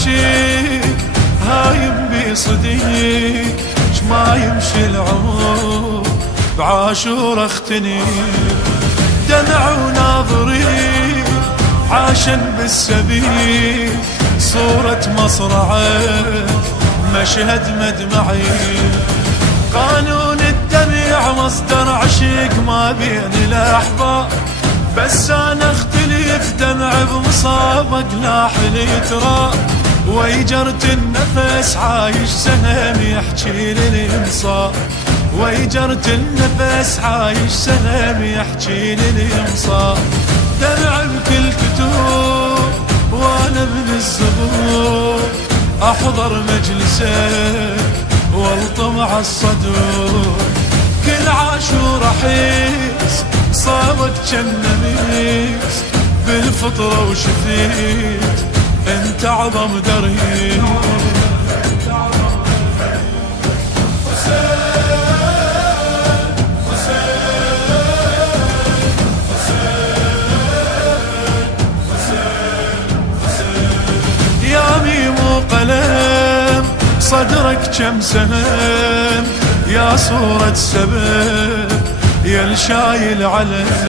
عاشق هايم بصديق، ما يمشي العمر بعاشور اختني. دمع وناظري عاشن بالسبيل، صورة مصرعه مشهد مدمعي. قانون الدمع مصدر عشق ما بين الأحباب، بس أنا اختلف دمع بمصابك لاحلي ترى. ويجرت النفس عايش سهم يحكي للمصاب، ويجرت النفس عايش سهم يحكي للمصاب. دمع بكل كتوب وانا من الزبور، احضر مجلسه والطم على الصدور. كل عاشور احس صابك جنميس، بالفطرة وشفيت انت عظم دريد. يا ميم وقلم صدرك كم سهم، يا صورة سبب يا الشايل علم.